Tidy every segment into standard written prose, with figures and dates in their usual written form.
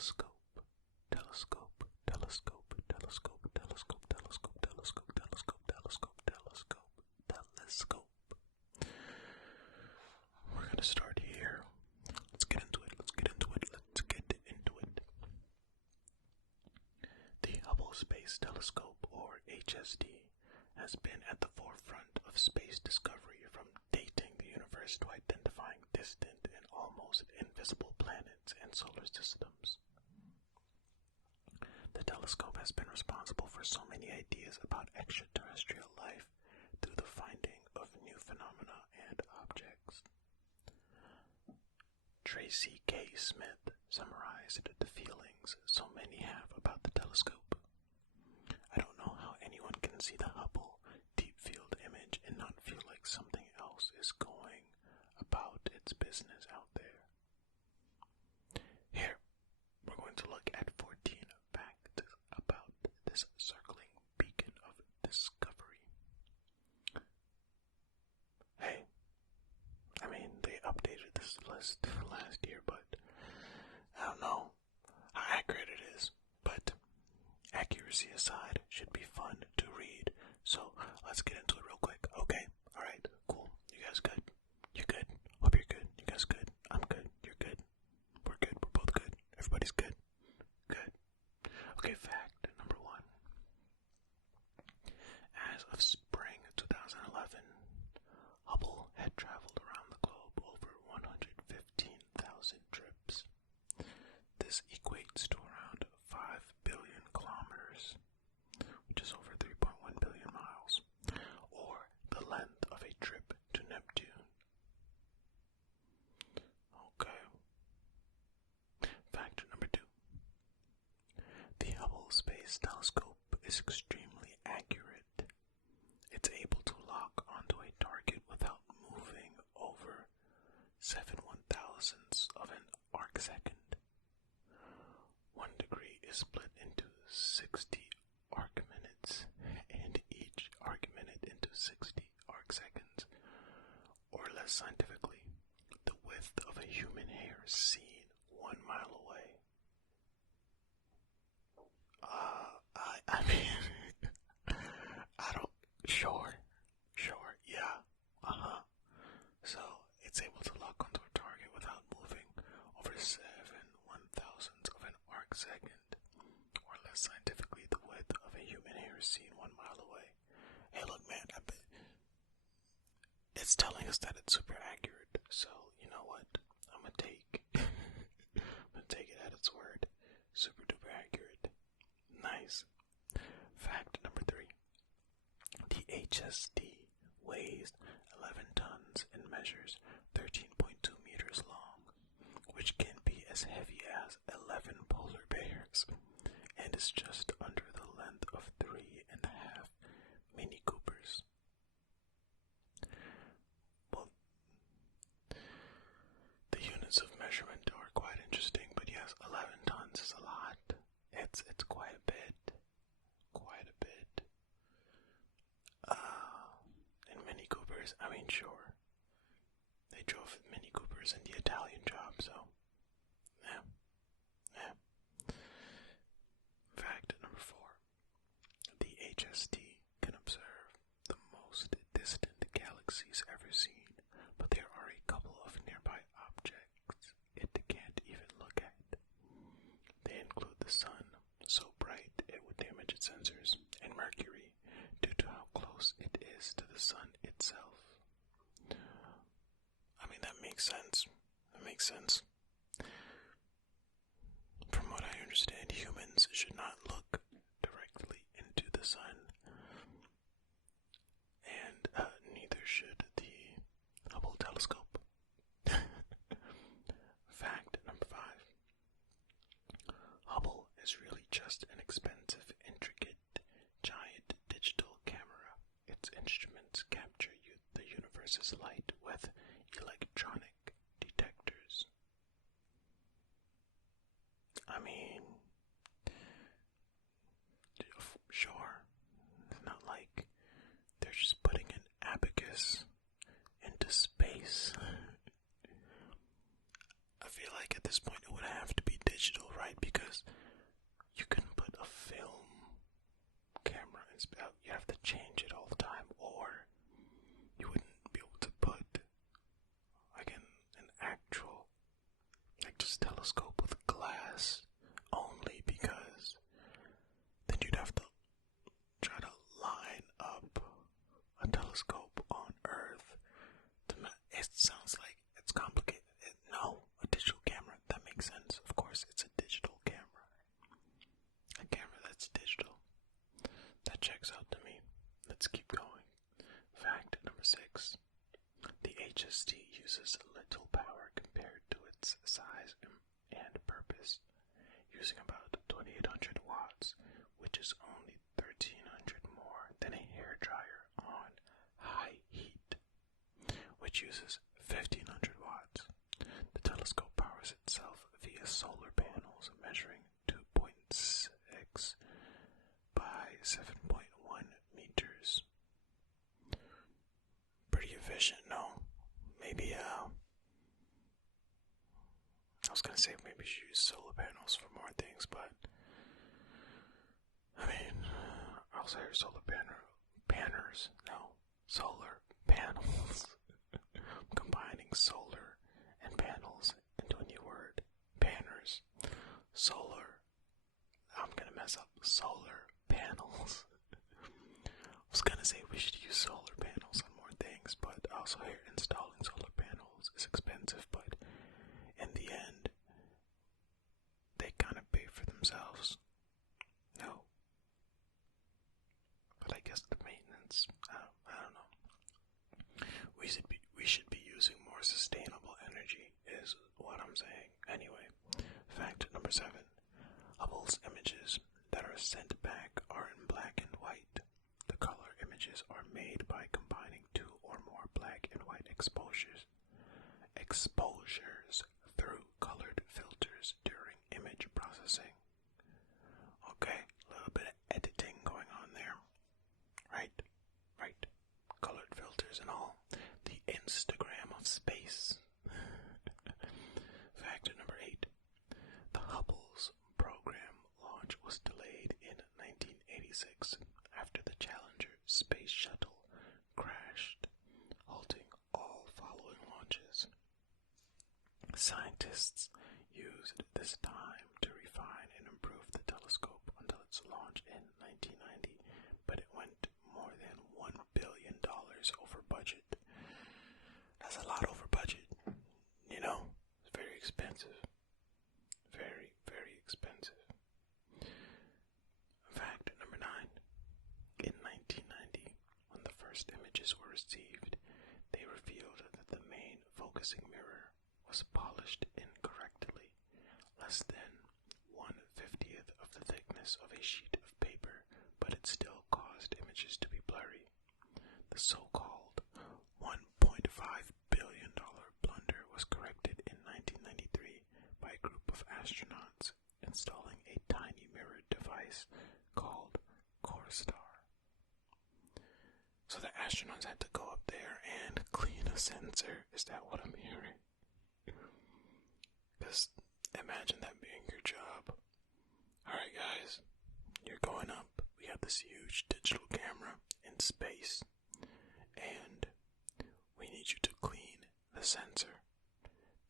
telescope, telescope, telescope, telescope, telescope, telescope, telescope, telescope, telescope, telescope, telescope. We're gonna start here. Let's get into it. The Hubble Space Telescope, or HST, has been at the forefront of space discovery, from dating the universe to identifying distant and almost invisible planets and solar systems. The telescope has been responsible for so many ideas about extraterrestrial life through the finding of new phenomena and objects. Tracy K. Smith summarized the feelings so many have about the telescope. I don't know how anyone can see the Hubble deep field image and not feel like something else is going about its business out there. Here, we're going to look at 14 facts about this circling beacon of discovery. Hey, I mean, they updated this list last year, but I don't know how accurate it is. But accuracy aside, should be fun to read. So let's get into it real quick. Okay, alright, cool. You guys good? You good? Hope you're good. You guys good? I'm good. You're good. We're good. We're both good. Everybody's good. Good. Okay, fact number 1. As of spring 2011, Hubble had traveled around the globe over 115,000 trips. This equates to around 5 billion kilometers, which is over 3.1 billion miles, or the length of a trip to Neptune. Okay. Fact number 2. The Hubble Space Telescope is extremely accurate. It's able to lock onto a target without moving over 7/1000ths of an arcsecond. 1 degree is split into 60 arc minutes, and each arc minute into 60 arc seconds, or less scientifically, the width of a human hair seen 1 mile away. I mean, sure, yeah, So, it's able to lock onto a target without moving over 7/1000ths of an arc second, or less scientifically, the width of a human hair seen 1 mile away. Hey, look, man, it's telling us that it's super accurate, so, you know what, I'm gonna take it at its word. Super duper accurate. Nice. Fact number 3. The HST weighs 11 tons and measures 13.2 meters long, which can be as heavy as 11 polar bears, and is just under the length of 3.5 Mini Coopers. Well, the units of measurement are quite interesting, but yes, 11 tons is a lot. It's quite a bit. And Mini Coopers, I mean, sure. They drove Mini Coopers in the Italian job, so, yeah. Fact number 4. The HST can observe the most distant galaxies ever seen, but there are a couple of nearby objects it can't even look at. They include the sun, so bright it would damage its sensors, and Mercury, due to how close it is to the sun itself. I mean, that makes sense. From what I understand, humans should not look directly into the sun, and neither should the Hubble telescope. Fact number 5. Hubble is really just an expensive, intricate, giant digital camera. Its instruments capture the universe's light with electronic detectors. I mean, sure. It's not like they're just putting an abacus into space. I feel like at this point it would have to be digital, right? Because which is only 1,300 more than a hairdryer on high heat, which uses 1,500 watts. The telescope powers itself via solar panels measuring 2.6 by 7.1 meters. Pretty efficient, no? Maybe, I was gonna say maybe you should use solar panels for more things, but I mean, I'll say solar solar panels. I'm combining solar and panels into a new word. Panners. Solar. I'm gonna mess up. Solar panels. I was gonna say we should use solar panels on more things, but also here installing solar panels is expensive, but in the end, they kind of pay for themselves. No. But I guess the maintenance, I don't know. We should be using more sustainable energy is what I'm saying. Anyway, fact number 7. Hubble's images that are sent back are in black and white. The color images are made by combining 2 or more black and white exposures through colored filters during image processing. Okay, a little bit of editing going on there. Right. Colored filters and all. The Instagram of space. Fact number 8. The Hubble's program launch was delayed in 1986 after the Challenger space shuttle crashed, halting all following launches. Scientists used this time to refine and improve the telescope until its launch in 1990, but it went more than $1 billion over budget. That's a lot over budget. You know, it's very expensive. Very, very expensive. Fact number 9. In 1990, when the first images were received, they revealed that the main focusing mirror was polished incorrectly, less than 1/50th of the thickness of a sheet of paper, but it still caused images to be blurry. The so-called $1.5 billion blunder was corrected in 1993 by a group of astronauts installing a tiny mirror device called CoreStar. So the astronauts had to go up there and clean a sensor. Is that what I'm hearing? Because imagine that being your job. Alright guys, you're going up. We have this huge digital camera in space. And we need you to clean the sensor.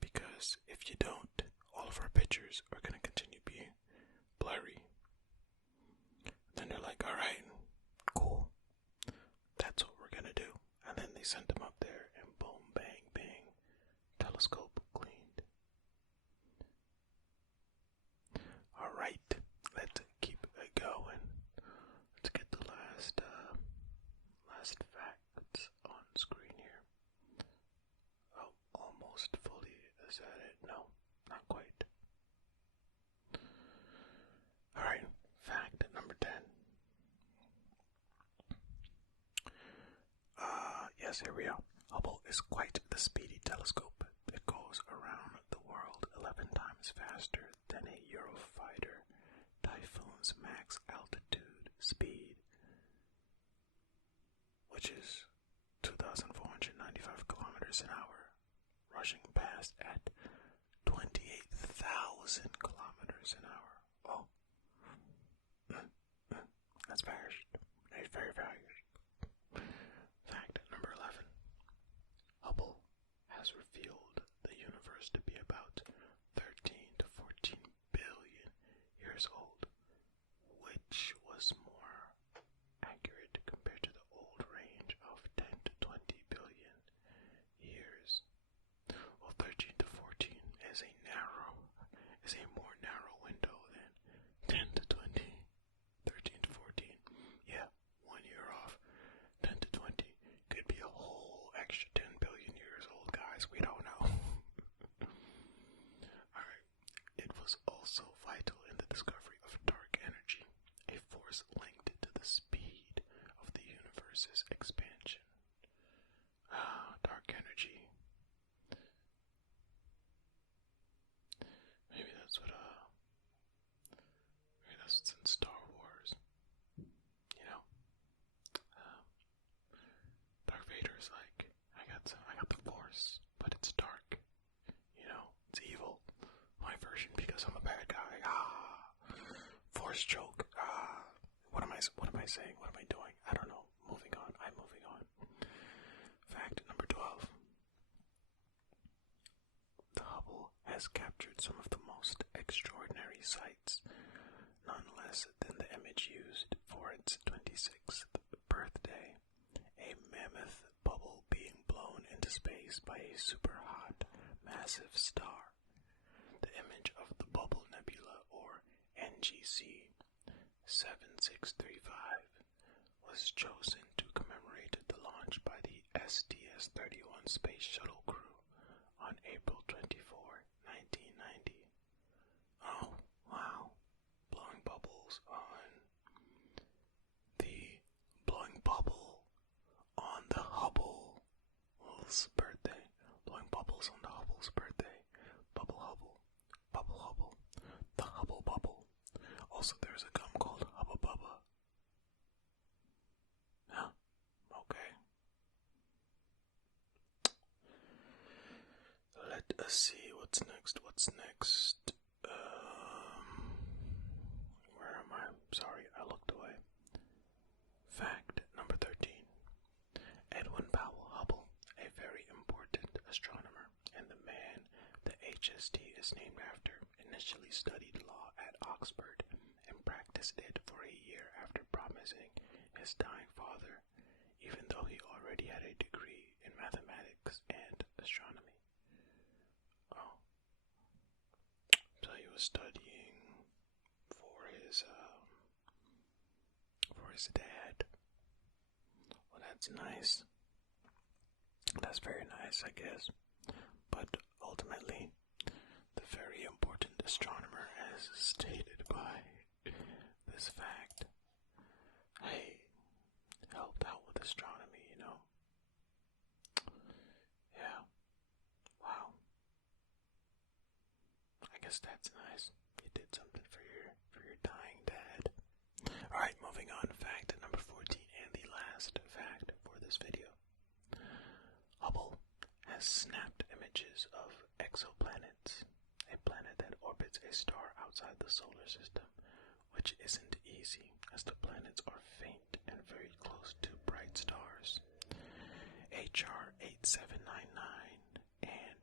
Because if you don't, all of our pictures are going to continue being blurry. Then they're like, alright, cool. That's what we're going to do. And then they sent them up there and boom, bang, bang. Telescope cleaned. Alright, let's keep it going. Let's get the last facts on screen here. Oh, almost fully. Is that it? No, not quite. Alright, fact number 10. Yes, here we are. Hubble is quite the speedy telescope. It goes around the world 11 times faster than a Eurofighter Typhoon's max altitude speed, which is 2,495 kilometers an hour, rushing past at 28,000 kilometers an hour. Oh, that's fast. That's very fast. Fact number 11. Hubble has revealed the universe to be about 13 to 14 billion years old, which was more accurate compared to the old range of 10 to 20 billion years. Well, 13 to 14 is a more narrow window than 10 to 20. 13 to 14. Yeah, 1 year off. 10 to 20 could be a whole extra 10 billion years old, guys. We don't know. Alright. It was also vital in the discovery of dark energy, a force force linked to the speed of the universe's expansion. Dark energy. Maybe that's what's in Star Wars. You know, Darth Vader's like, I got the Force, but it's dark. You know, it's evil. My version, because I'm a bad guy. Force choke. What am I saying? What am I doing? I don't know. Moving on. I'm moving on. Fact number 12. The Hubble has captured some of the most extraordinary sights, none less than the image used for its 26th birthday, a mammoth bubble being blown into space by a super hot, massive star. The image of the Bubble Nebula, or NGC 7635, was chosen to commemorate the launch by the STS-31 space shuttle crew on April 24, 1990. Oh, wow. Blowing bubble on the Hubble's birthday. Blowing bubbles on the Hubble's birthday. Bubble Hubble. Bubble Hubble. The Hubble Bubble. Also, there's a gum called Hubba Bubba. Huh? Okay. Let us see what's next. Where am I? Sorry, I looked away. Fact number 13. Edwin Powell Hubble, a very important astronomer and the man the HST is named after, initially studied law at Oxford and practiced it for a year after promising his dying father, even though he already had a degree in mathematics and astronomy. Oh. So he was studying for his dad. Well, that's nice. That's very nice, I guess. But ultimately, the very important astronomer, as stated by this fact, hey, helped out with astronomy, you know? Yeah. Wow. I guess that's nice. You did something for your dying dad. Alright, moving on. Fact number 14, and the last fact for this video. Hubble has snapped images of exoplanets, a planet that orbits a star outside the solar system, which isn't easy as the planets are faint and very close to bright stars. HR 8799 and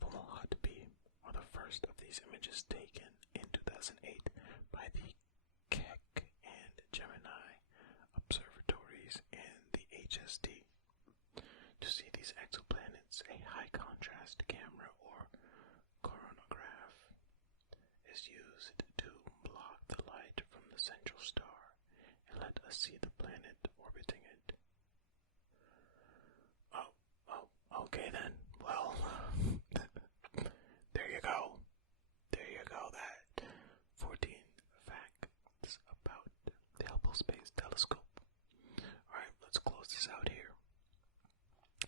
Hubble B are the first of these images taken in 2008 by the Keck and Gemini observatories and the HST. To see these exoplanets, a high-contrast camera or coronagraph is used to block the light from the central star and let us see the planet orbiting it. Okay then. Well, there you go. That 14 facts about the Hubble Space Telescope. Alright, let's close this out here.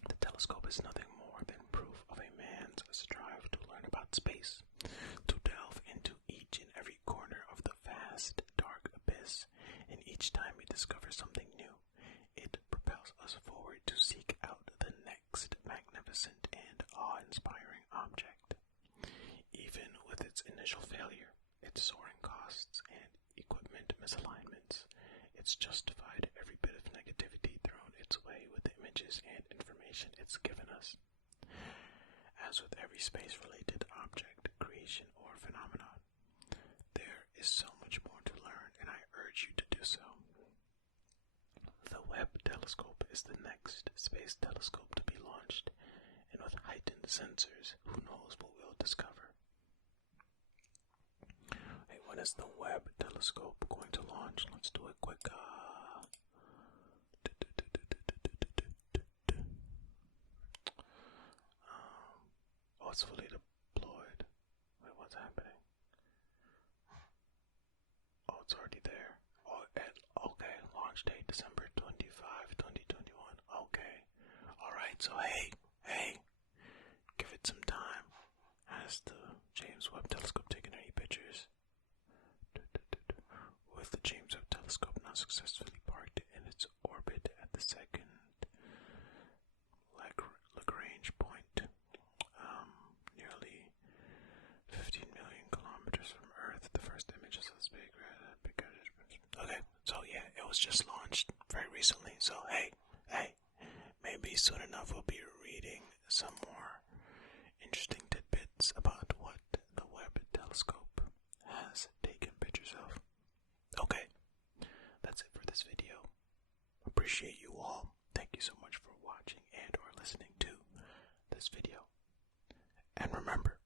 The telescope is nothing more than proof of a man's strive to learn about space, to delve into each and every corner of the vast, dark abyss, and each time we discover something new, it propels us forward to seek out the next magnificent and awe-inspiring object. Even with its initial failure, its soaring costs, and equipment misalignments, it's justified every bit of negativity thrown its way with the images and information it's given us. As with every space-related object, creation, or phenomenon, there is so much more to learn, and I urge you to do so. The Webb telescope is the next space telescope to be launched, and with heightened sensors, who knows what we'll discover. Hey, when is the Webb telescope going to launch? Let's do a quick it's fully deployed. Wait, what's happening? Oh, it's already there. Oh, So hey, give it some time. Has the James Webb Telescope taken any pictures? With the James Webb Telescope now successfully parked in its orbit at the second Lagrange point, nearly 15 million kilometers from Earth, the first images of this big okay, so yeah, it was just launched very recently, so hey, maybe soon enough we'll be reading some more interesting tidbits about what the Webb telescope has taken pictures of. Okay, that's it for this video. Appreciate you all. Thank you so much for watching and or listening to this video. And remember,